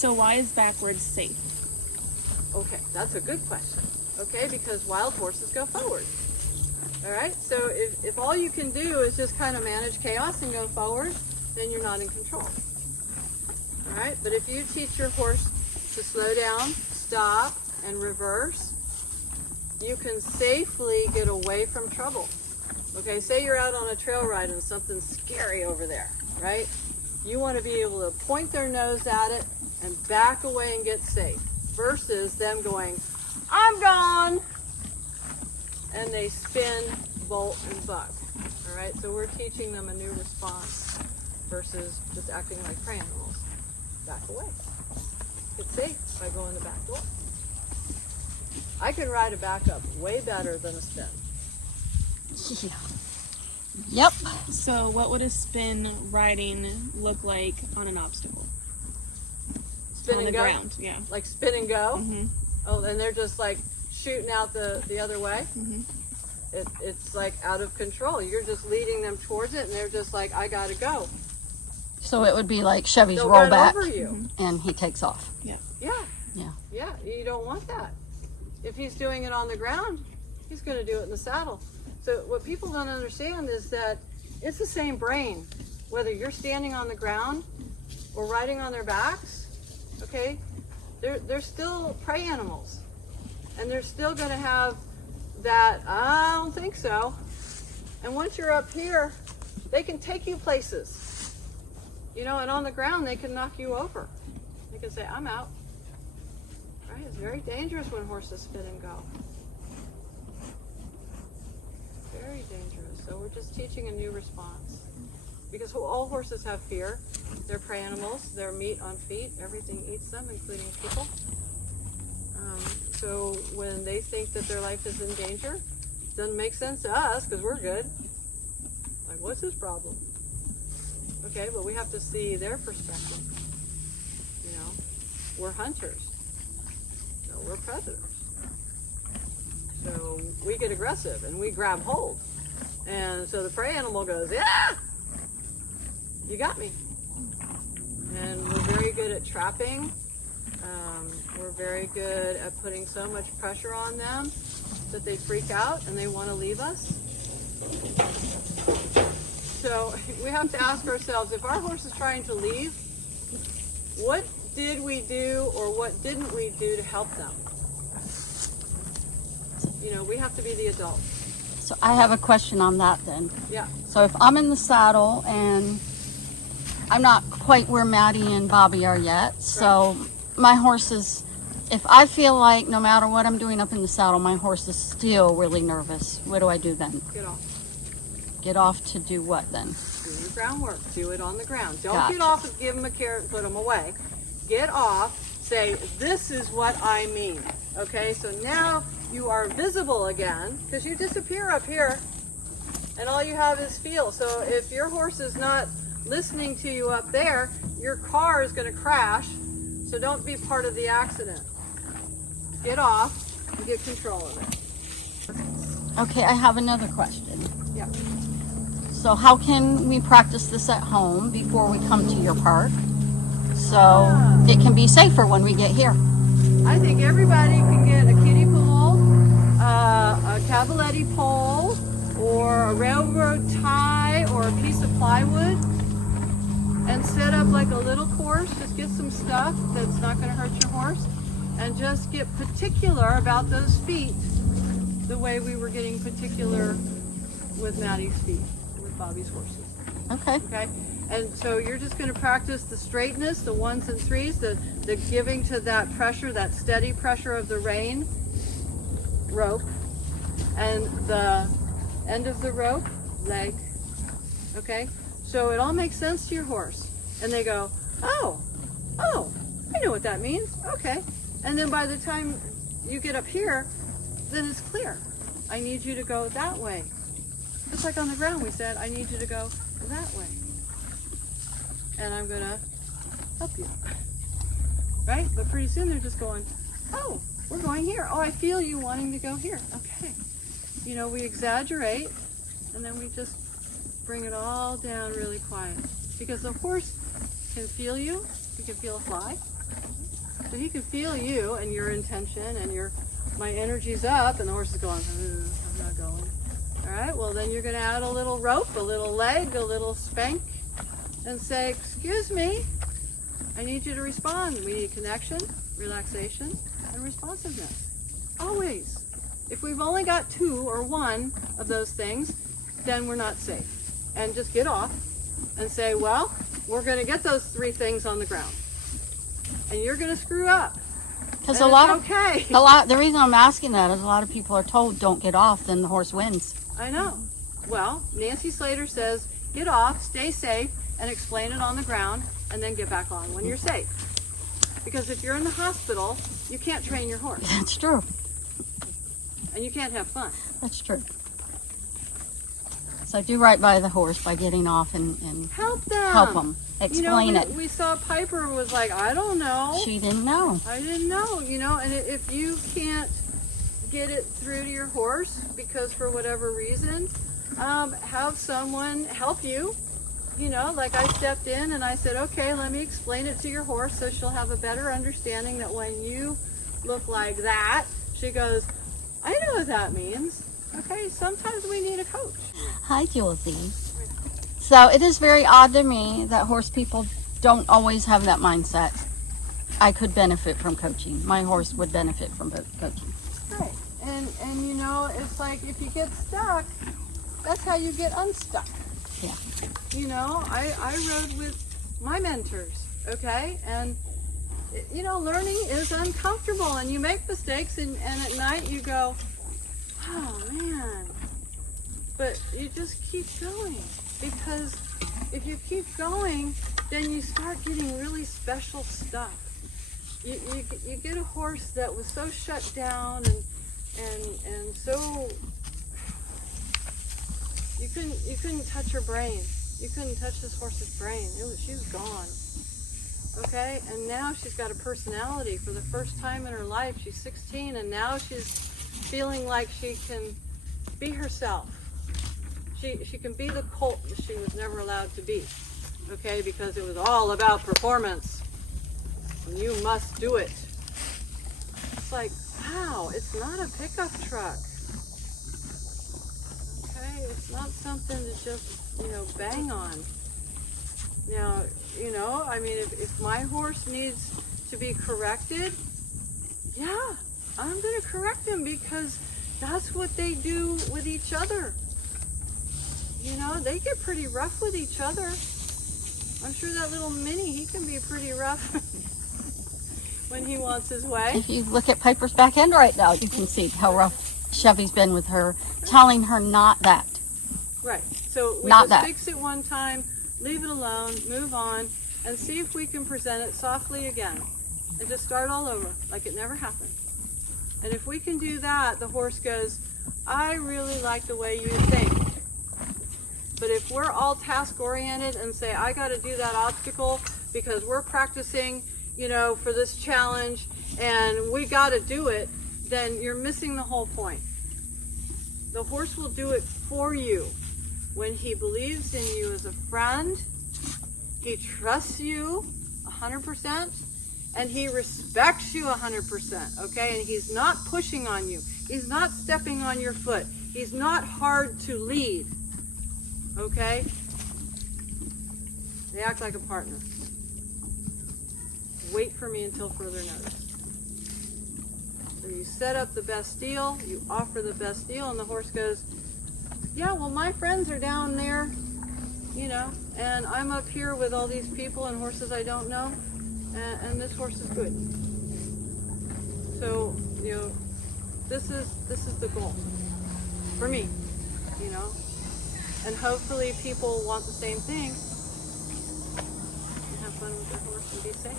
So why is backwards safe? Okay, that's a good question. Okay, because wild horses go forward. All right, so if all you can do is just kind of manage chaos and go forward, then you're not in control. All right, but if you teach your horse to slow down, stop, and reverse, you can safely get away from trouble. Okay, say you're out on a trail ride and something's scary over there, right? You want to be able to point their nose at it and back away and get safe, versus them going, I'm gone, and they spin, bolt, and buck. All right, so we're teaching them a new response versus just acting like prey animals. Back away. Get safe by going the back door. I can ride a backup way better than a spin. Yeah. Yep. So what would a spin riding look like on an obstacle? Spin on and the go? ground, yeah. Like spin and go? Mm-hmm. Oh, and they're just like shooting out the other way? Mm-hmm. It's like out of control. You're just leading them towards it and they're just like, I gotta go. So it would be like Chevy's They'll roll run back over you. and he takes off. Yeah. Yeah. Yeah. Yeah, you don't want that. If he's doing it on the ground, he's going to do it in the saddle. So what people don't understand is that it's the same brain, whether you're standing on the ground or riding on their backs. Okay, they're still prey animals, and they're still going to have that. I don't think so. And once you're up here, they can take you places, you know. And on the ground, they can knock you over. They can say, "I'm out." Right? It's very dangerous when horses spin and go. Very dangerous. So we're just teaching a new response. Because all horses have fear. They're prey animals. They're meat on feet. Everything eats them, including people. So when they think that their life is in danger, it doesn't make sense to us because we're good. Like, what's his problem? Okay, but we have to see their perspective. You know, we're hunters. We're predators. So we get aggressive and we grab hold. And so the prey animal goes, yeah, you got me. And we're very good at trapping. We're very good at putting so much pressure on them that they freak out and they want to leave us. So we have to ask ourselves, if our horse is trying to leave, what did we do or what didn't we do to help them? You know, we have to be the adult. So I have a question on that then. Yeah. So if I'm in the saddle and I'm not quite where Maddie and Bobby are yet, so my horse is, if I feel like no matter what I'm doing up in the saddle, my horse is still really nervous, what do I do then? Get off. Get off to do what then? Do your groundwork. Do it on the ground. Don't Gotcha. get off and give them a carrot and put them away. Get off. Say, this is what I mean. Okay, so now you are visible again because you disappear up here and all you have is feel. So if your horse is not listening to you up there, your car is going to crash. So don't be part of the accident. Get off and get control of it. Okay, I have another question. Yeah. So how can we practice this at home before we come to your park? So it can be safer when we get here. I think everybody can get a kiddie pool, a cavaletti pole, or a railroad tie, or a piece of plywood, and set up like a little course. Just get some stuff that's not going to hurt your horse, and just get particular about those feet the way we were getting particular with Maddie's feet, with Bobby's horses. Okay. Okay? And so you're just going to practice the straightness, the ones and threes, the giving to that pressure, that steady pressure of the rein rope, and the end of the rope, leg. Okay? So it all makes sense to your horse. And they go, oh, I know what that means. Okay. And then by the time you get up here, then it's clear. I need you to go that way. Just like on the ground, we said, I need you to go that way. And I'm going to help you. Right? But pretty soon they're just going, oh, we're going here. Oh, I feel you wanting to go here. Okay. You know, we exaggerate and then we just bring it all down really quiet. Because the horse can feel you. You can feel a fly. So he can feel you and your intention and my energy's up, and the horse is going, I'm not going. All right, well then you're going to add a little rope, a little leg, a little spank, and say, excuse me, I need you to respond. We need connection, relaxation, and responsiveness. Always. If we've only got 2 or 1 of those things, then we're not safe. And just get off and say, well, we're going to get those 3 things on the ground. And you're going to screw up. Because okay. the reason I'm asking that is a lot of people are told don't get off, then the horse wins. I know. Well, Nancy Slater says, get off, stay safe, and explain it on the ground, and then get back on when you're safe. Because if you're in the hospital, you can't train your horse. That's true. And you can't have fun. That's true. So do right by the horse by getting off and Help them. help them. Explain it. We saw Piper was like, I don't know. She didn't know. I didn't know, and if you can't get it through to your horse because for whatever reason, have someone help you. Like I stepped in and I said, okay, let me explain it to your horse so she'll have a better understanding that when you look like that, she goes, I know what that means. Okay, sometimes we need a coach. Hi, Josie. So it is very odd to me that horse people don't always have that mindset. I could benefit from coaching. My horse would benefit from coaching. Right. And it's like if you get stuck, that's how you get unstuck. Yeah. I rode with my mentors, okay? And, learning is uncomfortable and you make mistakes and at night you go, oh man. But you just keep going because if you keep going, then you start getting really special stuff. You get a horse that was so shut down and so you couldn't touch her brain. You couldn't touch this horse's brain. She was gone. Okay, and now she's got a personality for the first time in her life. She's 16, and now she's feeling like she can be herself. She can be the colt that she was never allowed to be. Okay, because it was all about performance. And you must do it. It's like, wow, it's not a pickup truck. Okay, it's not something to just, bang on. Now, if my horse needs to be corrected, yeah, I'm going to correct him because that's what they do with each other. They get pretty rough with each other. I'm sure that little mini, he can be pretty rough when he wants his way. If you look at Piper's back end right now, you can see how rough Chevy's been with her, telling her not that. Right. So we Not just that. fix it one time, leave it alone, move on, and see if we can present it softly again. And just start all over, like it never happened. And if we can do that, the horse goes, I really like the way you think. But if we're all task-oriented and say, I got to do that obstacle because we're practicing, for this challenge, and we got to do it, then you're missing the whole point. The horse will do it for you when he believes in you as a friend, he trusts you 100%, and he respects you 100%, okay? And he's not pushing on you. He's not stepping on your foot. He's not hard to lead, okay? They act like a partner. Wait for me until further notice. So you set up the best deal, you offer the best deal, and the horse goes, yeah, well, my friends are down there, and I'm up here with all these people and horses I don't know, and this horse is good. So, this is the goal for me, and hopefully people want the same thing and have fun with their horse and be safe.